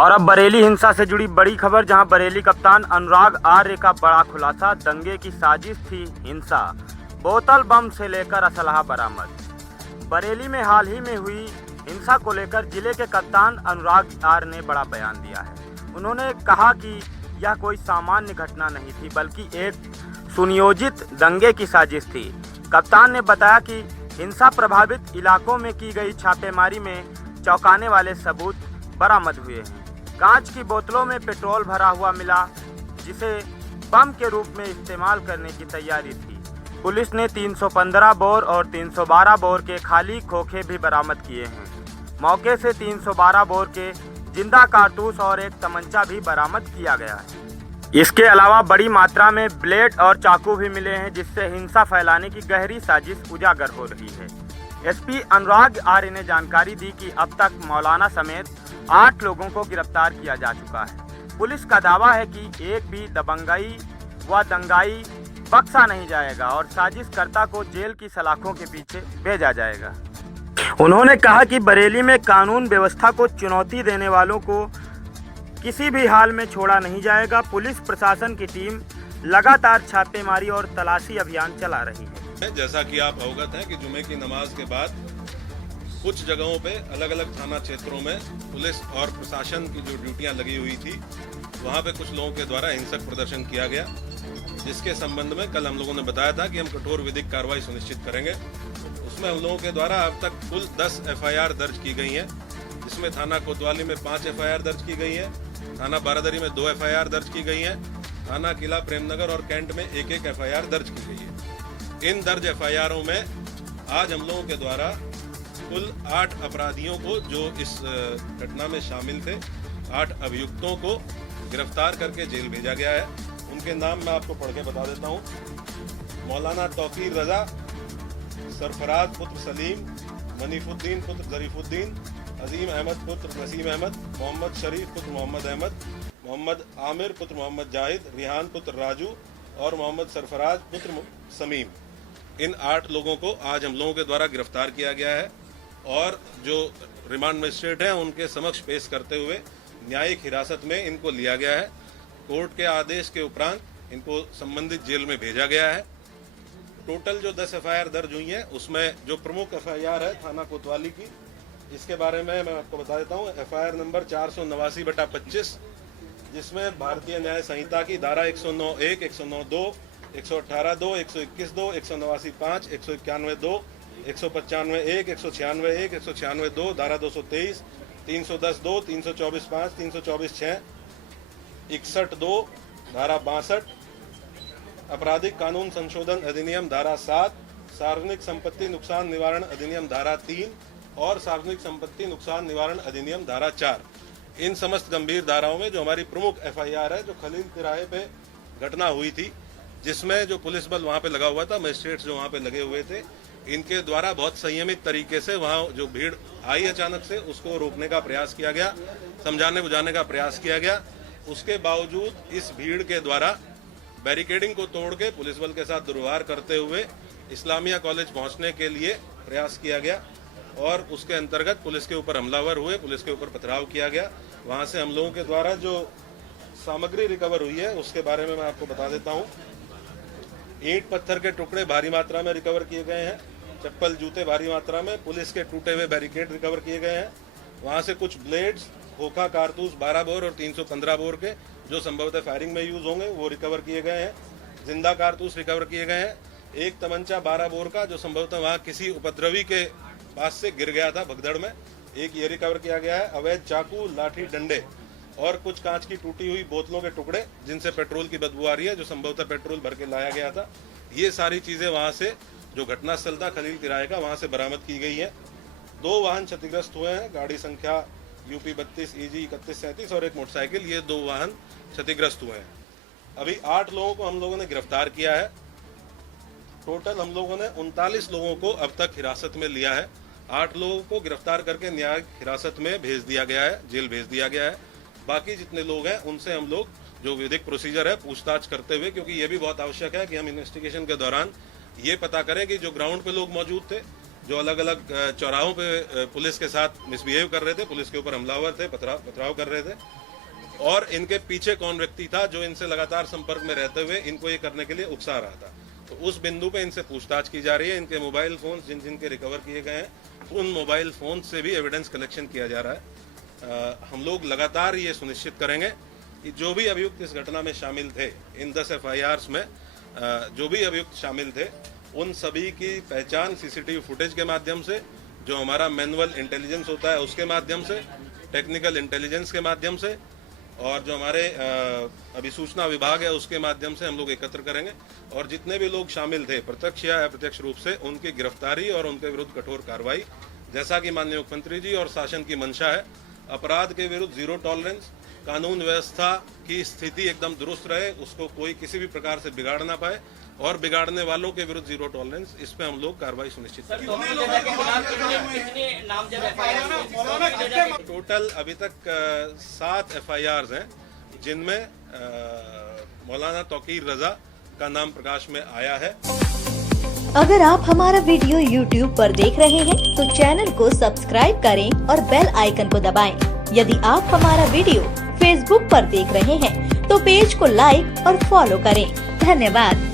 और अब बरेली हिंसा से जुड़ी बड़ी खबर, जहां बरेली कप्तान अनुराग आर्य का बड़ा खुलासा। दंगे की साजिश थी हिंसा, बोतल बम से लेकर असलहा बरामद। बरेली में हाल ही में हुई हिंसा को लेकर जिले के कप्तान अनुराग आर्य ने बड़ा बयान दिया है। उन्होंने कहा कि यह कोई सामान्य घटना नहीं थी, बल्कि एक सुनियोजित दंगे की साजिश थी। कप्तान ने बताया कि हिंसा प्रभावित इलाकों में की गई छापेमारी में चौंकाने वाले सबूत बरामद हुए हैं। कांच की बोतलों में पेट्रोल भरा हुआ मिला, जिसे बम के रूप में इस्तेमाल करने की तैयारी थी। पुलिस ने 315 बोर और 312 बोर के खाली खोखे भी बरामद किए हैं। मौके से 312 बोर के जिंदा कारतूस और एक तमंचा भी बरामद किया गया है। इसके अलावा बड़ी मात्रा में ब्लेड और चाकू भी मिले हैं, जिससे हिंसा फैलाने की गहरी साजिश उजागर हो रही है। एसपी अनुराग आर्य ने जानकारी दी कि अब तक मौलाना समेत 8 लोगों को गिरफ्तार किया जा चुका है। पुलिस का दावा है कि एक भी दबंगई व दंगाई बख्शा नहीं जाएगा और साजिशकर्ता को जेल की सलाखों के पीछे भेजा जाएगा। उन्होंने कहा कि बरेली में कानून व्यवस्था को चुनौती देने वालों को किसी भी हाल में छोड़ा नहीं जाएगा। पुलिस प्रशासन की टीम लगातार छापेमारी और तलाशी अभियान चला रही है। जैसा कि आप अवगत हैं कि जुमे की नमाज के बाद कुछ जगहों पे अलग अलग थाना क्षेत्रों में पुलिस और प्रशासन की जो ड्यूटियां लगी हुई थी, वहां पे कुछ लोगों के द्वारा हिंसक प्रदर्शन किया गया, जिसके संबंध में कल हम लोगों ने बताया था कि हम कठोर विधिक कार्रवाई सुनिश्चित करेंगे। उसमें हम लोगों के द्वारा अब तक कुल 10 FIR दर्ज की गई हैं, जिसमें थाना कोतवाली में 5 FIR दर्ज की गई है, थाना बारादरी में 2 FIR दर्ज की गई है, थाना किला प्रेमनगर और कैंट में 1-1 FIR दर्ज की गई है। इन दर्ज FIRों में आज हम लोगों के द्वारा कुल 8 अपराधियों को, जो इस घटना में शामिल थे, 8 अभियुक्तों को गिरफ्तार करके जेल भेजा गया है। उनके नाम मैं आपको पढ़ के बता देता हूँ। मौलाना तौकीर रजा, सरफराज पुत्र सलीम, मनीफुद्दीन पुत्र जरीफुद्दीन, अजीम अहमद पुत्र नसीम अहमद, मोहम्मद शरीफ पुत्र मोहम्मद अहमद, मोहम्मद आमिर पुत्र मोहम्मद जाहिद, रिहान पुत्र राजू और मोहम्मद सरफराज पुत्र समीम। इन 8 लोगों को आज हम लोगों के द्वारा गिरफ्तार किया गया है और जो रिमांड मजिस्ट्रेट हैं उनके समक्ष पेश करते हुए न्यायिक हिरासत में इनको लिया गया है। कोर्ट के आदेश के उपरांत इनको संबंधित जेल में भेजा गया है। टोटल जो 10 FIR दर्ज हुई हैं, उसमें जो प्रमुख FIR है थाना कोतवाली की, इसके बारे में मैं आपको बता देता हूँ। FIR नंबर 489/25, जिसमें भारतीय न्याय संहिता की धारा 109(1), 109(2), 118(2), 121(2), 189(5), 191(2), 195(1), 196(1), 196(2), धारा 223, 310(2), 324(5), 324(6), 61(2), धारा 62, आपराधिक कानून संशोधन अधिनियम धारा 7, सार्वजनिक संपत्ति नुकसान निवारण अधिनियम धारा 3 और सार्वजनिक संपत्ति नुकसान निवारण अधिनियम धारा 4। इन समस्त गंभीर धाराओं में जो हमारी प्रमुख FIR है, जो खलील तिराहे पे घटना हुई थी, जिसमें जो पुलिस बल वहां पे लगा हुआ था, मजिस्ट्रेट्स जो वहां पे लगे हुए थे, इनके द्वारा बहुत संयमित तरीके से वहां जो भीड़ आई अचानक से, उसको रोकने का प्रयास किया गया, समझाने बुझाने का प्रयास किया गया। उसके बावजूद इस भीड़ के द्वारा बैरिकेडिंग को तोड़ के पुलिस बल के साथ दुर्व्यवहार करते हुए इस्लामिया कॉलेज पहुंचने के लिए प्रयास किया गया और उसके अंतर्गत पुलिस के ऊपर हमलावर हुए, पुलिस के ऊपर पथराव किया गया। वहां से हम लोगों के द्वारा जो सामग्री रिकवर हुई है, उसके बारे में मैं आपको बता देता हूँ। ईंट पत्थर के टुकड़े भारी मात्रा में रिकवर किए गए हैं, चप्पल जूते भारी मात्रा में, पुलिस के टूटे हुए बैरिकेड रिकवर किए गए हैं। वहां से कुछ ब्लेड्स, खोखा कारतूस 12 बोर और 315 बोर के, जो संभवतः फायरिंग में यूज होंगे, वो रिकवर किए गए हैं। जिंदा कारतूस रिकवर किए गए हैं। एक तमंचा 12 बोर का, जो संभवतः वहां किसी उपद्रवी के पास से गिर गया था भगदड़ में, एक ये रिकवर किया गया है। अवैध चाकू, लाठी, डंडे और कुछ कांच की टूटी हुई बोतलों के टुकड़े, जिनसे पेट्रोल की बदबू आ रही है, जो संभवतः पेट्रोल भर के लाया गया था। ये सारी चीजें वहां से, जो घटनास्थल था खलील तिराहे का, वहां से बरामद की गई है। 2 वाहन क्षतिग्रस्त हुए हैं, गाड़ी संख्या UP 32 EG 3137 और एक मोटरसाइकिल, ये 2 वाहन क्षतिग्रस्त हुए हैं। अभी 8 लोगों को हम लोगों ने गिरफ्तार किया है। टोटल हम लोगों ने 39 लोगों को अब तक हिरासत में लिया है। 8 लोगों को गिरफ्तार करके न्यायिक हिरासत में भेज दिया गया है, जेल भेज दिया गया है। बाकी जितने लोग हैं उनसे हम लोग जो विधिक प्रोसीजर है पूछताछ करते हुए, क्योंकि ये भी बहुत आवश्यक है कि हम इन्वेस्टिगेशन के दौरान ये पता करें कि जो ग्राउंड पे लोग मौजूद थे, जो अलग अलग चौराहों पे पुलिस के साथ मिसबिहेव कर रहे थे, पुलिस के ऊपर हमलावर थे, पथराव कर रहे थे। और इनके पीछे कौन व्यक्ति था जो इनसे लगातार संपर्क में रहते हुए इनको ये करने के लिए उकसा रहा था। तो उस बिंदु पे इनसे पूछताछ की जा रही है। इनके मोबाइल फोन जिन जिनके रिकवर किए गए हैं उन मोबाइल फोन से भी एविडेंस कलेक्शन किया जा रहा है। हम लोग लगातार ये सुनिश्चित करेंगे कि जो भी अभियुक्त इस घटना में शामिल थे, इन 10 FIRs में जो भी अभियुक्त शामिल थे, उन सभी की पहचान सीसीटीवी फुटेज के माध्यम से, जो हमारा मैनुअल इंटेलिजेंस होता है उसके माध्यम से, टेक्निकल इंटेलिजेंस के माध्यम से, और जो हमारे अभिसूचना विभाग है उसके माध्यम से हम लोग एकत्र करेंगे। और जितने भी लोग शामिल थे प्रत्यक्ष या अप्रत्यक्ष रूप से, उनकी गिरफ्तारी और उनके विरुद्ध कठोर कार्रवाई, जैसा कि माननीय मुख्यमंत्री जी और शासन की मंशा है। अपराध के विरुद्ध जीरो टॉलरेंस, कानून व्यवस्था की स्थिति एकदम दुरुस्त रहे, उसको कोई किसी भी प्रकार से बिगाड़ ना पाए, और बिगाड़ने वालों के विरुद्ध जीरो टॉलरेंस, इस पे हम लोग कार्रवाई सुनिश्चित करेंगे। टोटल अभी तक 7 FIRs हैं, जिनमें मौलाना तौकीर रजा का नाम प्रकाश में आया है। अगर आप हमारा वीडियो YouTube पर देख रहे हैं तो चैनल को सब्सक्राइब करें और बेल आइकन को दबाएं। यदि आप हमारा वीडियो Facebook पर देख रहे हैं तो पेज को लाइक और फॉलो करें। धन्यवाद।